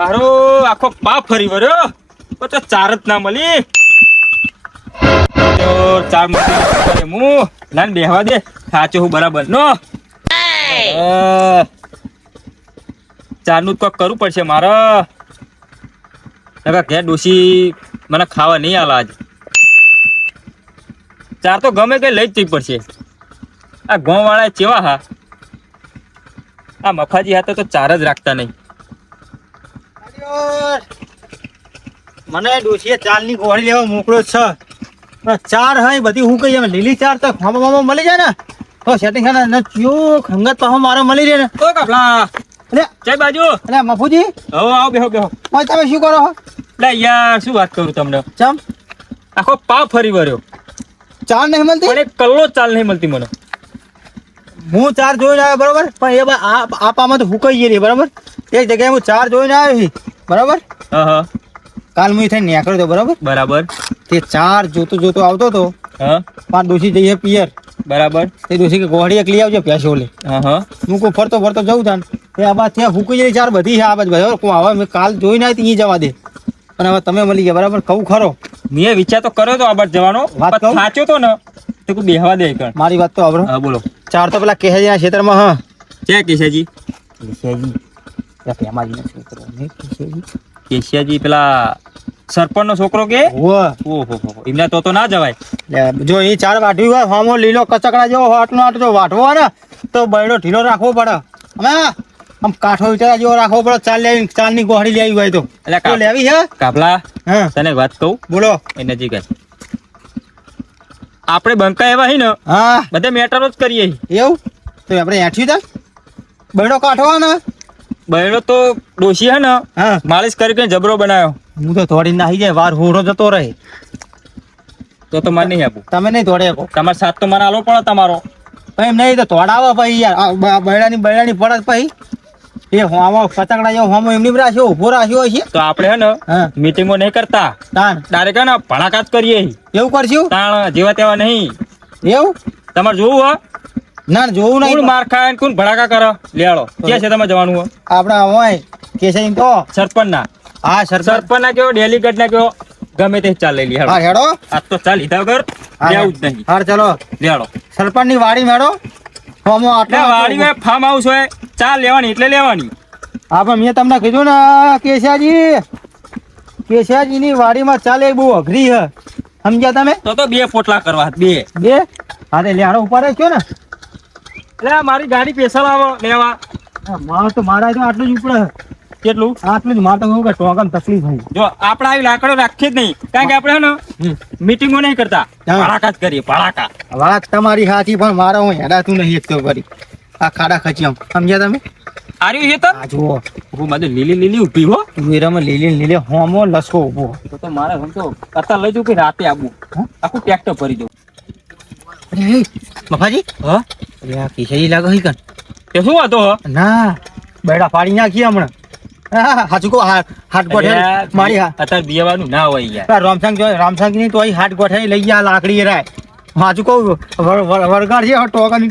હારો આખો પાપ ફરી વર્યો તો ચાર જ ના મળી તો ચાર મળી હું લાન બેહવા દે સાચો હું બરાબર નો ચારનું કોક કરવું પડશે મારે ઘેર ડોશી મને ખાવા નહીં આલે આજ ચાર તો ગમે કઈ લઈ જ જવી પડશે આ ઘઉં વાળા ચેવા હા આ મફાજી હાથે તો ચાર જ રાખતા નહીં મને ડોશીએ ચાલની ગોળી લેવા મોકલ્યો છે ચાર હઈ બધી હું કઈ લીલી ચાર તો ખાવામાં મળી જાય ને તો સેટિંગ છે ને ચિયો ખંગત તો મારો મળી રહે ને ઓ કાપલા અરે જય બાજુ અરે મફુજી હો આવો બેહો બેહો તમે શું કરો લે યાર શું વાત કરું તમને ચમ આખો પાવ ફરી વર્યો ચાર નહીં મળતી પણ એક કલ્લો ચાલ નહીં મળતી મને હું ચાર જોઈને આવ્યો બરોબર પણ એ આપામાં તો હુકાઈ ગઈ બરાબર એક જગ્યાએ હું ચાર જોઈને આવ્યો બરાબર હા કાલ હું થઈને નીકળ્યો હતો બરાબર બરાબર તે ચાર જોતો આવતો હતો હા પાંચ ડોસી જઈએ પિયર બરાબર તે ડોસી કે ગોળી એક લઈ આવજો પેસો લે હા હું કોઈ ફરતો જઉં તાન તે આ બાદ ત્યાં હુકાઈ ગઈ ચાર બધી છે આ બાદ બરાબર હવે મેં કાલ જોઈને આવી ત્યાં જવા દે પણ હવે તમે મળી ગયા બરાબર કહું ખરો મેં વિચાર તો કર્યો તો આ બાદ જવાનો વાત કહું? સાચો તો ને તો કોઈ બેહવા દે કણ મારી વાત તો આવડો હા બોલો ચાર તો પેલા કેહાજીના ખેતરમાં હા છે કેશાજી કેશાજી પેમાજીના ખેતરમાં કેશાજી કેશિયાજી પેલા સરપંચ નો છોકરો કે ઓહો એમના તો ના જવાય જો એ ચાર વાઢ્યું હોય હોમો લીલો કચકડા જેવો આટલો વાઢવો હોય ને તો બૈડો ઢીલો રાખવો પડે અમે આમ કાઠો વિચારા જેવો રાખવો પડે ચાલની ગોળી લેવી હોય તો એટલે લેવી છે કાપલા હા તને વાત કહું બોલો એ નજીક જ આપણે બંકા એવા હી ને હા બધે મેટરો જ કરીએ એવું તો આપણે હેઠ્યું તા બૈડો કાઠો હોય ને બહેરો તો ડોશી હે ને હા માલિશ કરીને જબરો બનાવ્યો હું તો થોડી નાહી જાય વાર હોડો જતો રહે તો મારે નહીં આપું તમે નહીં થોડે આપો તમારે સાથ તો મને આલો પડે તમારો એમ નહીં તો થોડાવો પછી યાર બૈડાની પડત પછી એ હોમો કચકડા જેવો હોમો એમની રાખ્યો ઉભો રાખ્યો છે તો આપણે હે ને હા મીટિંગો નહીં કરતા તાન ડાયરેક્ટ હે ને ભડાકા જ કરીએ એવું કરશું તાણ જેવા તેવા નહીં એવું તમારે જોવું હો ના જોવું કોણ નહીં માર ખાય ને કોણ ભડાકા કરે લેવાડો ક્યાં છે તમારે જવાનું હો આપડા હોય કેસાઈ તો સરપંચ ના હા સરપંચ સરપંચ ના કેવો ડેલીગેટ ના કેવો ગમે તે ચાલ લઈ લે હા હેડો આજ તો ચાલ લીધા વગર લેવું જ નહીં હા ચલો લેવાડો સરપંચ ની વાડી મેળો હોમો આટલા વાડીમાં ફાર્મ હાઉસ હોય ચા લેવાની એટલે લેવાની હા પણ મેં તમને કીધું ને કેશિયાજી ની વાડીમાં ચાલે બહુ અઘરી હે સમજ્યા તમે તો બે પોટલા કરવા બે બે હા તે લેહાડો ઉપર જ છો ને એટલે મારી ગાડી પેશલ આવો લેવા મારા તો આટલું જ ઉપડે કેટલું આટલું જ મારે તો કહું કે ટોકન તકલીફ હોય જો આપણે આવી લાકડો રાખીએ જ નહીં કારણ કે આપણે હે ને મીટિંગો નહીં કરતા હા. ભડાકા જ કરીએ ભડાકા વાત તમારી સાચી પણ મારે હું હેડાતું નહીં એક તો કરી આ ખાડા ખચી સમજ્યા તમે આર્યું છે તો આ જુઓ હું મારે લીલી લીલી ઊભી હો વેરામાં લીલે હોમો લસકો ઉભો તો મારે સમજો અત્યારે લઈ જવું કે રાતે આવવું આખું ટ્રેક્ટર ભરી દઉં અરે મફાજી હા અરે આ કિશાજી લાગે હઈ કન તે શું હતો હો ના બેડા ફાડી નાખી હમણાં હાચું કહું હાથ ગોઠે મારી અત્યારે બેવાનું ના હોય યાર રામસંગ ની તો અહીં હાથ ગોઠે લઈ ગયા લાકડી રાય હાચું કહું વરગાડ છે ટોકાની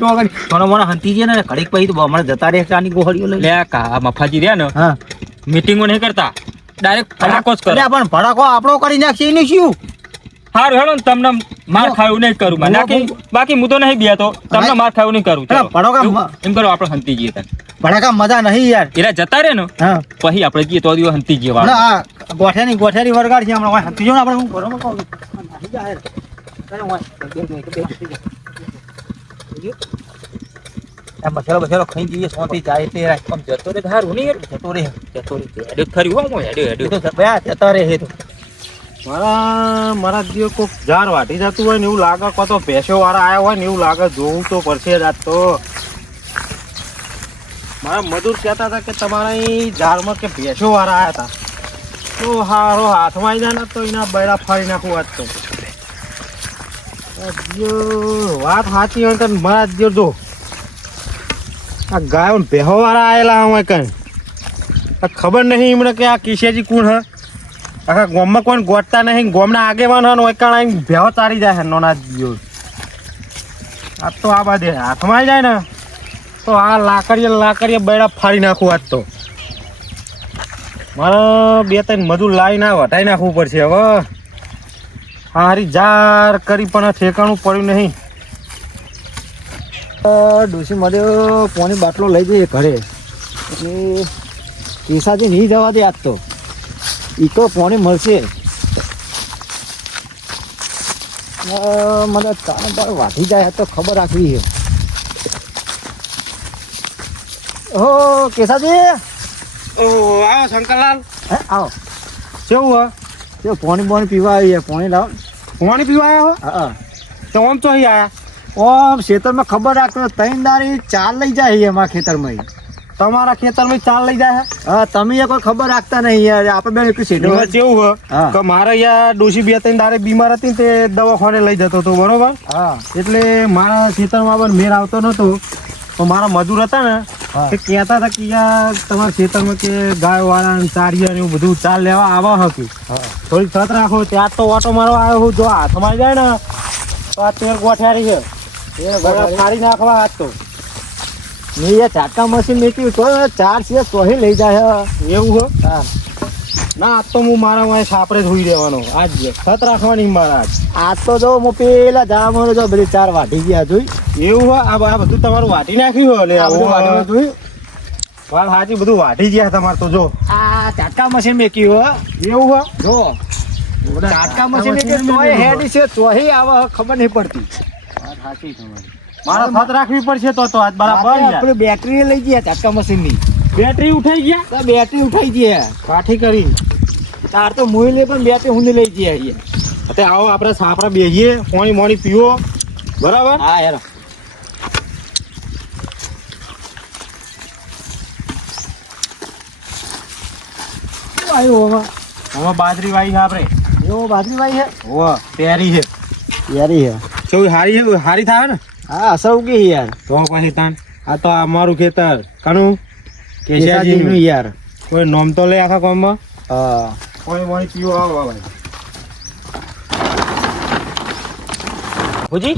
મને હંતી છે ને ઘડીક પછી તો હમણાં જતા રહે ચાની ગોળીઓ લઈ લે કા મફાજી રહ્યા ને હા મીટિંગો નહીં કરતા ડાયરેક્ટ ભડાકો જ કરો પણ ભડાકો આપણો કરી નાખશે એનું શું હારું હેડો ને તમને માર ખાવું નહીં કરું બાકી હું તો નહીં બેતો તમને માર ખાવું નહીં કરું ભડાકા એમ કરો આપણે હંતી જઈએ તને ભડાકા મજા નહીં યાર એરા જતા રહે ને હા પછી આપણે જઈએ તો દિવસ હંતી જઈએ વાળા આ ગોઠેની વરગાડ છે હમણાં હંતી જો ને આપણે હું બરોબર કહું મસાલો ખાઈ જઈએ સોથી જાય એટલે આમ જતો રે હારું નહીં જતો રહે હેડે ખરી હો મો હેડે જતા રહે તો મારા જે કોક ઝાડ વાટી જતું હોય ને એવું લાગે કો તો ભેંસો વાળા આયા હોય ને એવું લાગે જોવું તો પડશે જ આજ તો મારા મજૂર કહેતા હતા કે તમારા અહીં ઝાડમાં કે ભેંસો વાળા આયા હતા તો હારો હાથમાં આવી જાય ને તો એના બૈડા ફાડી નાખું આજ તો વાત સાચી હોય તો મારા જો જો આ ગાયો ભેહો વાળા આવેલા હોય કઈ ખબર નહીં એમને કે આ કિશેજી કોણ હ આખા ગામમાં કોઈ ગોટતા નહીં ગામના આગેવાન હોય કારણ ભેહો તારી જાય નોના જીઓ આ તો આ બાદ હાથમાં જાય ને તો આ લાકડીએ બૈડા ફાડી નાખું આજ તો મારે 2-3 મજૂર લાવીને વટાઈ નાખવું પડશે હવે. હારી જાર કરી પણ ઠેકાણું પડ્યું નહીં. ડોસી મળ્યો પાણી બાટલો લઈ જઈએ ઘરે એટલે કેસાજી નહીં જવા દે આજ તો ઈ તો પાણી મળશે. મને તાણ તાર વાઢી જાય તો ખબર રાખવી છે. ઓ કેસાજી ઓહો, આવો શંકરલાલ. હે આવો કેવું હે? જો પાણી પીવા આવીએ. પાણી લાવો. પાણી પીવા આવ્યા હો? હા તો આમ તો અહીં આયા. ઓમ ખેતરમાં ખબર રાખતો 3 દારી 4 લઈ જાય અમારા ખેતરમાં. તમારા ખેતરમાં 4 લઈ જાય. હા તમે કોઈ ખબર રાખતા નહીં યાર. આપણે બેન એટલું એમાં શેઠ. કેવું હે હા. કે મારે યાર ડોશી 2-3 દાડે બીમાર હતી ને તે દવાખાને લઈ જતો હતો, બરોબર? હા એટલે મારા ખેતરમાં પણ મેર આવતો નતો. તો મારા મજૂર હતા ને હા. તે કહેતા હતા કે યાર તમારા ખેતરમાં કે ગાય વાળા ચારિયા ને એવું બધું ચાલ લેવા આવા હતું. હા થોડીક સત રાખો. ત્યાં તો ઓટો મારો આવ્યો હું. જો હાથમાં જાય ને તો આ તેલ ગોઠિયારી છે. એ બધા ફાડી નાખવા હાથ તો. મેં એ ચાટકા મશીન મેક્યું તો 4 છે સોહી લઈ જાય. એવું હો? હા ના, આજ તો હું મારા વાંહે સાપરે જ હોઈ રહેવાનો. આજ સત રાખવાની મારા આજ. આ તો જો હું પેલા જામો જો બધી 4 વાઢી ગયા જોઈ. એવું હો? આ બધું તમારું વાટી નાખ્યું હો? લે આ બધું વાઢીને જોયું. વાત સાચી, બધું વાટી ગયા તમારે તો. જો આ ચાટકા મશીન મેક્યું હો. એવું હો? જો ચાટકા મશીન મેક્યું તોય હેડી છે સોહી આવે ખબર નહીં પડતી. સાચી તમારી. મારા સત રાખવી પડશે તો આજ બરાબર. આપણે બેટરી લઈ ગયા ચાટકા મશીન ની. બેટરી ઉઠાઈ ગયા. તો બેટરી ઉઠાઈ ગયા. કાઠી કરી. તાર તો મુઈ લે પણ બેટરી હું લઈ ગયા અહીંયા. અત્યારે આવો આપણે સાપરા બેસીએ, પાણી મોણી પીવો, બરાબર? હા યાર આવ્યો આમાં. હવે બાજરી વાવી છે આપણે. એવો બાજરી ભાઈ છે. ઓહ, તૈયારી છે. યારી છે. કેવું હારી છે? હારી થાય ને હા અસર ઉગી યાર. તો પછી તાન. આ તો અમારું ખેતર કાનું કેસાજીનું કેસાજીનું. યાર. કોઈ નોમ તો લે આખા ગામમાં. હા પાણી મોણી પીવો. આવો ભાઈ. ભુજી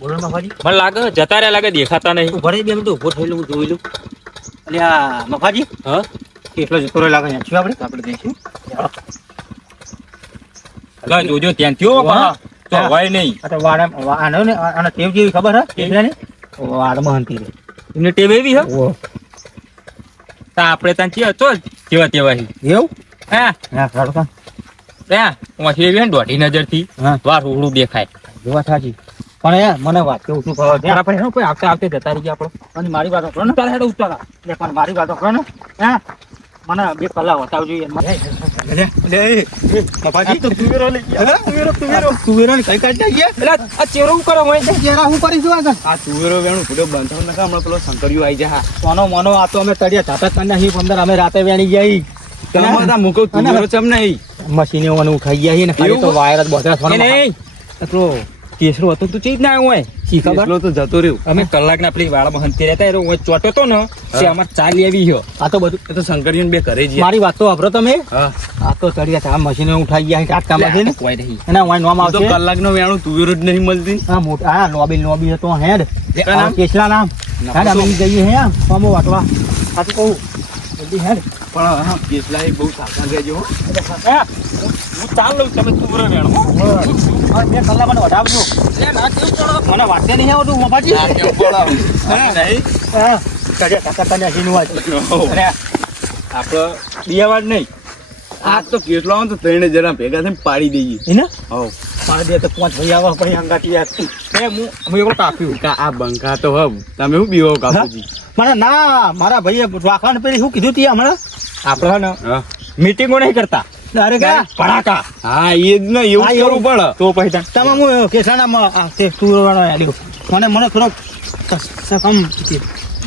બોલો મફાજી. મને લાગે જતા રહ્યા લાગે દેખાતા નહીં. ઉભા રહી 2 મિનિટ ઉભો થયેલું હું જોઈ લઉં. અલ્યા મફાજી હા કેટલો જતો રહ્યો લાગે છે આપણે દેખીશું. લા જોજો ત્યાં થયો વાહ. તો હોય નહીં. આ તો આનો ને આનો ટેવ જેવી ખબર હે કેસરાની વાડમાં હંતી રે. એમને ટેવ એવી હે ઓ તો આપણે ત્યાં ચિયા તો જેવા તેવા હી. એવું હા હા કાઢો કા. ત્યાં ઓછી એવી હે ને દોઢી નજરથી હા વાર ઉડું દેખાય. જોવા થાજી પણ યાર મને વાત કેવું શું ખબર છે. આપણે એનો કોઈ આવતા આવતે જતા રહી ગયા આપણો. અને મારી વાત કરો ને તારે હેડ ઉતારા એટલે પણ મારી વાત કરો ને હા મને 2 કલાક વટાવજો યાર. મફાજી તો તુવેરો લઈ ગયા. તુવેરો ને કઈ કાઢી ગયા. એટલે આ ચેરો હું કરો હોય જરા હું કરી જોવા કર. આ તુવેરો વેણું ભૂડો બંધાવ નકા હમણાં પેલો શંકરિયો આવી જા. સોનો મોનો આ તો અમે તળિયા ધાતા કરી નાખી 15 અમે રાતે વેણી ગયા. તમારા મુકો તુવેરો ચમ નહીં. મશીને ઓને ઉઠાઈ ગયા ને ખાલી તો એવું? વાયર જ બધા સોનો નહીં તો કેસરો હતો તું ચીજ ના આવ્યો હોય. શી ખબર? કેસરો તો જતો રહ્યો. અમે કલાક ના પેલી વાળામાં હંતી રહેતા એ હું ચોટો તો ને તે અમાર ચાલી આવી ગયો. આ તો બધું એ તો શંકરિયો બે ઘરે જ મારી વાત તો વાપરો તમે. હા આ તો તળિયા થા મશીને ઉઠાઈ ગયા કાટકા મશીન કોઈ નહીં. એના વાય નોમ આવશે. કલાકનો વેણું તુવેરો જ નહીં મળતી. હા મોટા હા લોબી હતો હેડ કયા નામ? કેસલા નામ હેડ અમે જઈએ હે પામો વાટવા સાચું કહું જલ્દી હેડ. પણ હા કેસલા એ બહુ સાવધાન રહેજો હો. હા, હું ચાલ લઉં તમે તુવેરો વેણો હો. 2 કલાક મને વઢાવજો. એ ના કેવું કરો? મને વાટે નહીં આવતું મફાજી. ના કેવું બોલાવો. નહીં હા તળિયા કાકા તને હસીનું વાત. અરે આપણો દિયાવાડ નહીં. આ તો કેટલો આવે તો ત્રણે જણા ભેગા થઈને પાડી દઈએ. એને હવ પાડી દે તો 5 ભાઈ આવા પછી અંગાટી યાર. હું એકલો કાપ્યું કે આ બંકા તો હબ તમે શું બીવો કાપુજી? મને ના મારા ભાઈએ રાખવાને પેલી શું કીધું તી હમણાં આપણે હે ને હા મીટિંગો નહીં કરતા. અરે કા ભડાકા હા એ જ ને એવું હા, જ કરવું પડે. તો પછી તમે હું કેસાણામાં તે તુરવાળો આલ્યો મને થોડોક કમ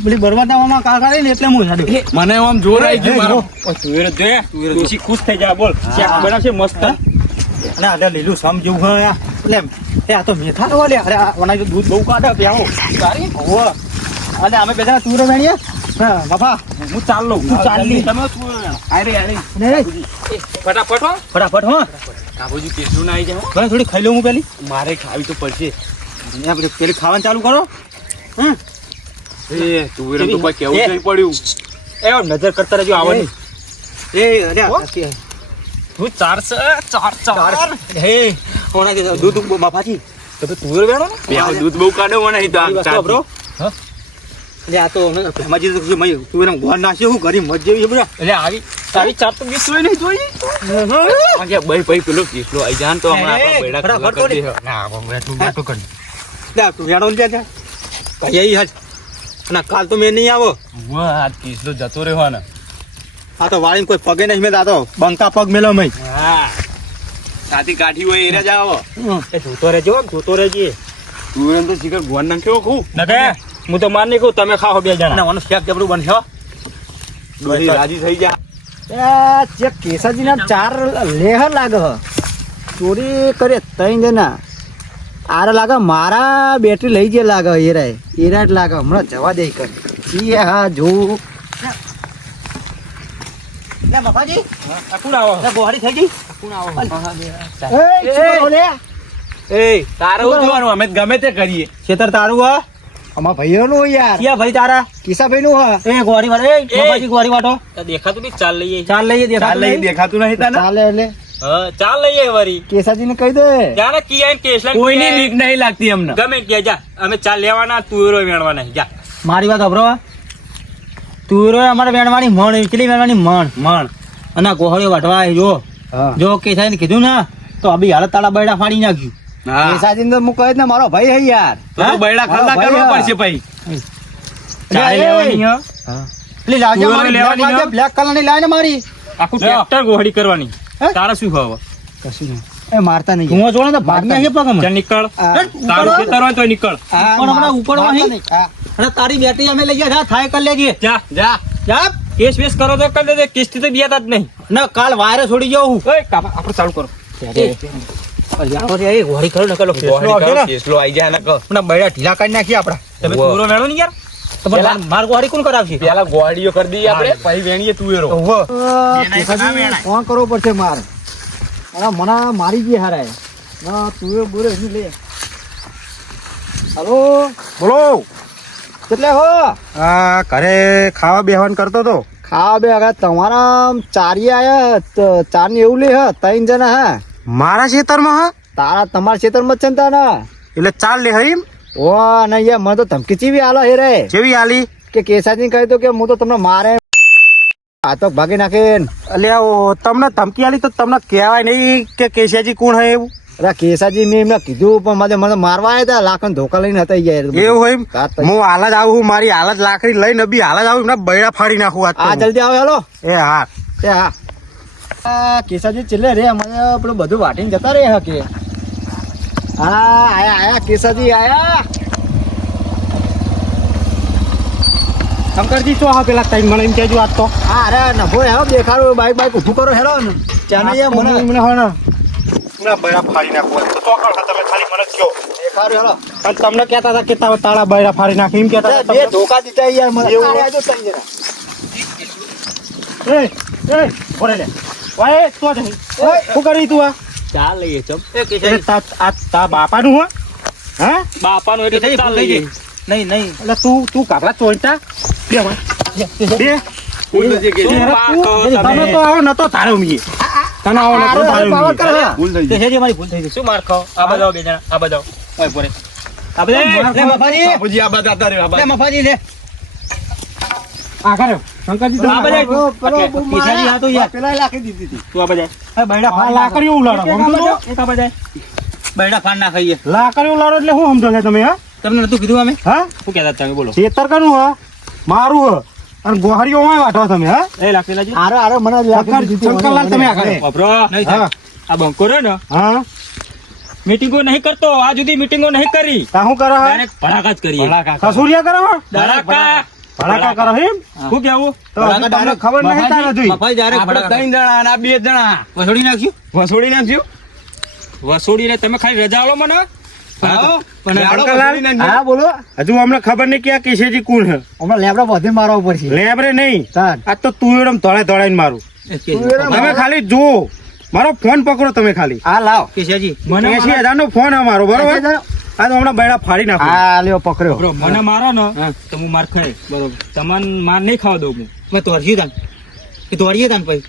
પેલી બરવાદામાં કાકા રહી ને એટલે હું સાડ્યો. મને આમ જોર આવી ગયું એ, મારો. જો. ઓ તુવેરો જોયે? ડોશી ખુશ થઈ જાય બોલ. શાક બનાવશે મસ્ત. અને આ લીલું સમ જેવું હોય આ. એટલે એમ, એ આ તો મેથા નો લે અરે આ ઓના જો દૂધ બહુ કાઢે પ્યાવો સારી હોવ. અને અમે બેઠા તુરો વેણીએ હા બાપા હું ચાલ લઉં. તું ચાલ લે. તમે તુવેરો વેણો. આરે આરે. ને ફટાફટ હો. ફટાફટ હો કાબુજી કેસરું ના આવી જાય હો. ભલે થોડી ખાઈ લઉં હું પેલી. મારે ખાવી તો પડશે. અને આપણે પેલી ખાવાનું ચાલુ કરો. એ તુવેરો તો કોઈ કેવું થઈ પડ્યું. એ નજર કરતા રહેજો આવવાની. એ અરે તું ચાર હે ઓનાથી દૂધ બાપાજી તો તુવેર વેણો ને બે દૂધ બહુ કાઢો મને અહીં તો આમ મારી ચાર વસ્તુ બ્રો એટલે આ તો ભેમાજી તો શું મય તું એમ ગોળ નાખ્યો હું ઘરી મજ જેવી છે બરા એટલે આવી ચાર તો બીસ નહીં જોઈ આગે ભાઈ ભાઈ પેલો કેટલો આઈ જાન તો હમણાં આપણા બેડા ફટાફટ ખુલ્લા કરી કરી. દે. ના હવે તું વાતો કર લે તું રેડો લે જા કઈ હાજ ના કાલ તો મેં નહીં આવો વાહ આ કેટલો જતો રહ્યો ને આ તો વાળીને કોઈ પગે નહીં મેં આ તો બંકા પગ મેલો મય હા સાથી કાઠી હોય એરા જાવ એ જોતો રહેજે તું એમ તો શિખર ભોન નાખ્યો ખું નકે હું તો માર નહીં કહું તમે ખાઓ બે અને જણા ઓનો શેક જબરું બનશે ડોહી રાજી થઈ જા જે કેસાજીના ચાર લેહ લાગે હ. ચોરી કરે તઈ જણા આરે લાગે મારા બેટરી લઈ જે લાગે એરાય એરા જ લાગે હમણાં જવા દે કર ઈ હા જો લે બાપાજી આ કોણ આવો લે ગોહારી થઈ ગઈ એ તારે હું જોવાનું અમે તો ગમે તે કરીએ ખેતર તારું હા અમારા ભાઈઓનું યાર ક્યાં ભાઈ તારા કિસાભાઈ નું હા એ ગોહારી વાળો એ બાપાજી ગોહારી વાટો દેખાતું બી ચાલ લઈએ ચાલ લઈએ દેખાતું નહીં. દેખાતું નહીં તને ચાલે એટલે હા ચાલ લઈએ વરી કેસાજી ને કહી દે જાને કિયા કેસલા કોઈની બીક નહીં લાગતી અમને ગમે કે જા અમે ચાલ લેવાના તુરો વેણવાના જા મારી વાત અભરો તું અમારે વેણવાની મણ કેટલી વેણવાની મણ અને આ ગોહળીઓ વાટવા આવી જો હા જો કેસાઈ ને કીધું ને તો અભી હાલત તાળા બૈડા ફાડી નાખ્યું કેસાજી ને હું કહી ને મારો ભાઈ હે યાર તો બૈડા ખલ્લા ભાઈ, કરવા હા. પડશે ભાઈ ચાલે લેવાની હો. પેલી લાવજે તુવેરો મારી લેવાની black હો. બ્લેક કલર ની લાય ને મારી આખું ટ્રેક્ટર ગોહડી કરવાની હે? તારા શું હવે કશું નહીં એ મારતા નહીં ધુઓ જોડે તો ભાગી નાખીએ પગ અમે. ચાલ નીકળ હા. તારું ખેતર હોય તો નીકળ આ પણ હમણાં ઉપડવા મારતા નહીં. હા. અરે તારી બેટરી અમે લઈ ગયા થાય કરી લેજે જા જા જા કેસ વેસ કરો તો કરી દે કિસ્તી તો બેતા જ નહીં ના કાલ વાયરે છોડી જાઉં ઓય આપણે ચાલુ કરો ઘોડી કરો ને પેલો ફેસલો આવશે ને કેસલો આઈ જાય ને કહો હમણાં બૈડા ઢીલા કાઢી નાખીએ આપડા તમે ઉવ્વ. તુરો વેણો ને યાર તમારે માર ગોળી કોણ કરાવશે પેલા ગોળીઓ કરી દઈએ આપણે પછી વેણીએ તુવેરો ઉવ્વ. કેસાજી ફોન કરવો પડશે માર અરે મને મારી ગઈ હારાય ના તું બોલે એની લે હલો બોલો કેટલે હો આ ઘરે ખાવા બેહવાન કરતો તો ખાવા બે આગળ તમારા ચારી આયા ચાર ની એવું લે હ ત્રણ જણા હા મારા ખેતરમાં હા તારા તમારા ખેતરમાં જ છે ને તારા એટલે ચાલ લે હઈ ઓ અને યાર મને તો ધમકી ચીવી આલો હે રે કેવી આલી કે કેસાજી કહી તો કે હું તો તમને મારે આ તો ભાગી નાખે અલ્યા ઓ તમને ધમકી આલી તો તમને કહેવાય નહીં કે કેશિયાજી કોણ હે એવું અરે કેસાજી મેં એમને કીધું પણ મને મારવા આવ્યા હતા લાખન ધોકા લઈને હતા યાર એવું હોય હા, તો- હું હાલ જ આવું મારી હાલ જ લાકડી લઈને બી હાલ જ આવું એમના બૈડા ફાડી નાખું આજ તો આ હું. જલ્દી આવો હેલો એ હા એ હા આ કેસાજી છેલ્લે રે મને પેલું બધું વાટીને જતા રે હકે હા આયા કેસાજી આયા શંકરજી ચો હા પેલા ટાઈમ મને એમ કહેજો આજ તો હા અરે નભો હેલો દેખાડો બાઈક બાઈક ઊભું કરો હેલો ને ચાને યાર મને મને હોય ને એમના બૈડા ફાડી નાખું આજ તો ચોકડ હતા તમે ખાલી મને કહો દેખાડો હેલો અને તમને કહેતા હતા કે તમે તાળા બૈડા ફાડી નાખી એમ કહેતા હતા બે તમને. ધોકા દીધા યાર મને એવું? અરે આજો ત્રણ જણા. એ ભરે લે ઓય તો જ નહીં. ઓય, શું કરી તું આ ચાલ લઈએ ચમ એ એટલે કેસાઈ આ તા બાપાનું હો હા બાપાનું એટલે કેસાઈ ચાલ ભૂલ થઈ લઈએ ગઈ નહીં નહીં એટલે તું કાપડા ચોંટા બે હોય. બે ભૂલ થઈ ગઈ. તું શું વાત કરો તને તમે? તો આવો નતો તારે ઉમીએ તને આવો નતો આરો તારે પાવર ઉમીએ. કરે હા. ભૂલ થઈ ગઈ. કેસાજી અમારી ભૂલ થઈ ગઈ શું માર ખાઓ આ બધા બે જણા આ બધા ઓય પોરે આ બધા લે મફાજી બાપુજી આ બધા તારે આ લે બધા મફાજી લે આ કર્યો શંકરજી તમે આ બધા પેલો- પેલો ઓકે. બૂમ કેસાજી માર્યા. આ તો યાર. પેલા લાખી દીધી હતી તું આ બધા એ બૈડા આ ફાડ નાખો. લાકડીઓ ઉલાડો સમજો તો? એક આ બધા બૈડા ફાડ નાખાઈએ લાકડીઓ ઉલાડો એટલે શું સમજો છો તમે હા તમને નતું કીધું અમે હા શું કહેતા તમે બોલો ખેતર કનું હા મારું હ અને ગોહરીઓ માં વાટો તમે હા એ લાકડી લાજી આરો આરો મને લાખી દીધી હતી. શંકરલાલ તમે આ કરે વાપરો નહીં થાય. આ બંકો રહ્યો ને હા મીટિંગો નહીં કરતો આ સુધી મીટિંગો નહીં કરી તા શું કરો હા ડાયરેક્ટ ભડાકા જ કરીએ કસુરિયા કરો હા ભડાકા ભડાકા કરો એમ શું કેવું તો હજુ તમને ખબર નહીં તાર હજુ મફાજી direct આપણે ભડાકા. 3 જણા અને આ 2 જણા વસોડી નાખ્યું વસોડી નાખ્યું વસોડીને તમે ખાલી રજા આલો મને આવો. પણ આપણે શંકરલાલ, વસોડી નાખ્યું. હા બોલો હજુ અમને ખબર નહીં કે આ કેશેજી કોણ હે હમણાં લેબડા બધે મારવા પડશે લેબરે નહીં તાર આ તો તું એડમ ધોળે ધોળાઈને મારું એ કેસાજી. તમે ખાલી જો મારો ફોન પકડો તમે ખાલી આ લાવ કેસાજી મને 80,000 નો ફોન હે મારો બરોબર આ તો હમણાં બૈડા ફાડી નાખું આ લ્યો પકડ્યો બરો, મને મારો ને હા. તો હું માર ખાય બરોબર તમને માર નહીં ખાવા દઉં હું મેં તો હરજી તાન કે દોડીએ તાન પછી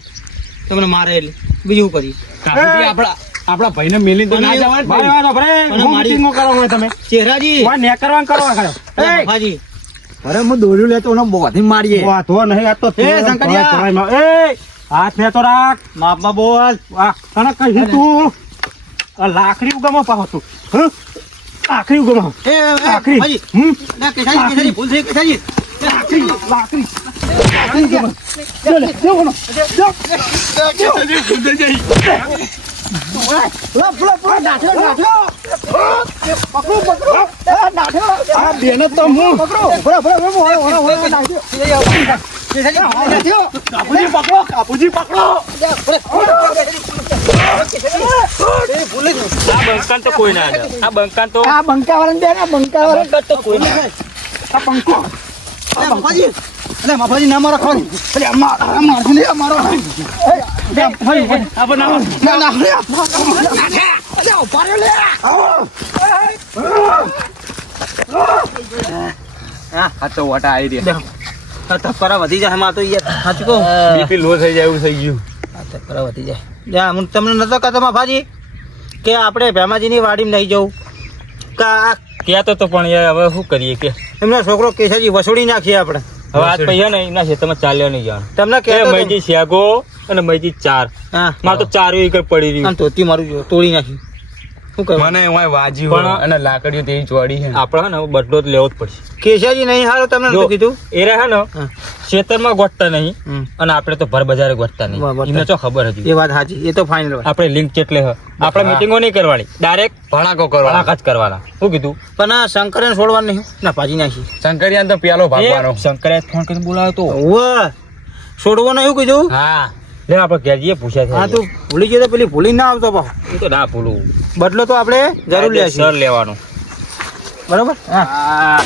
તમને મારે એટલે બીજું શું કરીએ કાબુજી આપણા ભાઈને મેલી તો ના જવાય ભાઈ વાતો ભરે અને હું મારી- meeting માં કરો હોય તમે ચહેરાજી વાહ ને કરવાનું કરો ખરો મફાજી અરે હું દોર્યું લેતો ને બોધી મારીએ વાતો નહીં આ તો એ, શંકરિયા! એ હાથ ને તો રાખ માપમાં બોલ આ તને કહ્યું તું આ લાકડી ઉગામાં પાહો તું હં? લાકડી ઉગામાં એ લાકડી મફાજી હમ ના કેસાજી ભૂલ થઈ કેસાજી લાકડી લાકડી આ બેને તો હું કાપુજી પકડો આ બંકાન તો કોઈ ના આવે. આ બંકાન તો આ બંકા વાળા દે ને બંકા વાળા બંકાન તો કોઈ ના આવે. આ પંખો મફાજી અરે મફાજી ના મારો ખોરી અરે મારશે ને મારો આ બનાવો આ તો વટા આવી રહ્યા. તકરા વધી જાય માં તો યાર સાચું કહું બીપી લો થઈ જાય એવું થઈ ગયું. તકરા વધી જાય જા હું તમને નતો કહેતો મફાજી કે આપણે ભેમાજીની વાડીમાં નહીં જવું કે આ કહેતો તો પણ યાર હવે શું કરીએ કે એમનો છોકરો કેસાજી વસોડી નાખીએ આપણે હવે આજ પૈયા ને એના ખેતરમાં ચાલ્યો નહીં જાણ. તમને કે કહેતો મૈજી શેગો અને મૈજી 4 હા મારે તો 4 એકર પડી રહ્યું. આમ ધોતી મારું જો તોડી નાખી શું કહ્યું મને એમાં વાજી પણ હોય અને લાકડીઓ તેવી ચોડી છે આપણે ને બદલો તો લેવો જ પડશે. કેસાજી નહીં હારો તમને જો, નતું કીધું એ રહે ને હા. ખેતરમાં ગોઠતા નહીં હમ. અને આપણે તો ભર બજારે ગોઠતા નહીં. બરાબર. એમને તો ખબર હતી. એ વાત સાચી એ તો ફાઇનલ વાત આપણે લિંક કેટલે હ આપણે મીટિંગો નહીં કરવાની, ડાયરેક્ટ ભણાકો કરવા ભડાકા જ કરવાના. શું કીધું? પણ આ શંકરને છોડવાનું નહીં ના ભાજી નાખી શંકરિયાન તો પેલો ભાગવાનો એ શંકરે ફોન કરીને બોલાવ્યો તો. ઓવે છોડવાનું એવું કીધું હા લે આપણે ઘેરજીએ પૂછ્યા હા છે. તું ભૂલી ગયો તો પેલી ભૂલી ના આવતો પાછો એ તો ના ભૂલું. બદલો તો આપણે જરૂર લેશું સર લેવાનું. બરોબર હા હા